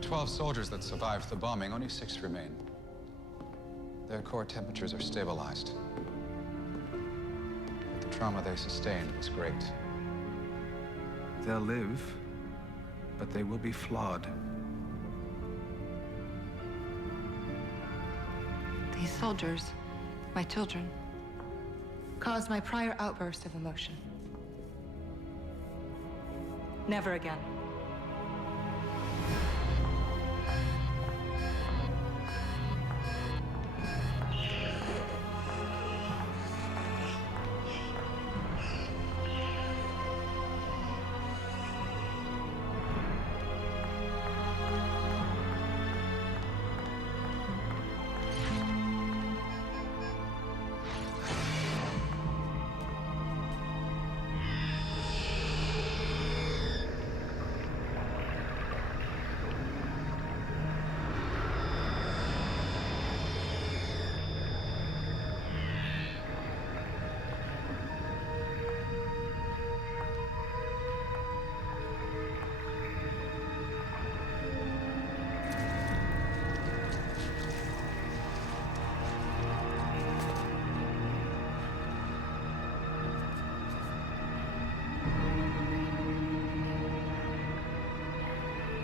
the 12 soldiers that survived the bombing, only 6 remain. Their core temperatures are stabilized. But the trauma they sustained was great. They'll live, but they will be flawed. These soldiers, my children, caused my prior outburst of emotion. Never again.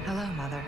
Hello, Mother.